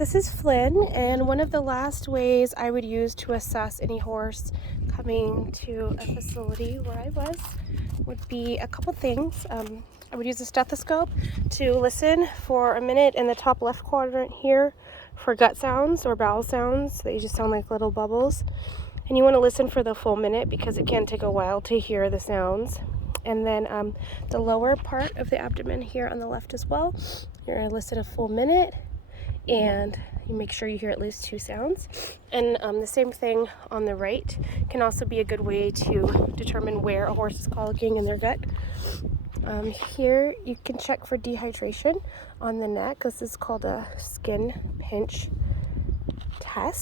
This is Flynn, and one of the last ways I would use to assess any horse coming to a facility where I was would be a couple things. I would use a stethoscope to listen for a minute in the top left quadrant here for gut sounds or bowel sounds. They just sound like little bubbles. And you want to listen for the full minute because it can take a while to hear the sounds. And then the lower part of the abdomen here on the left as well, you're going to listen a full minute and you make sure you hear at least 2 sounds. And the same thing on the right can also be a good way to determine where a horse is colicking in their gut. Here you can check for dehydration on the neck. This is called a skin pinch test.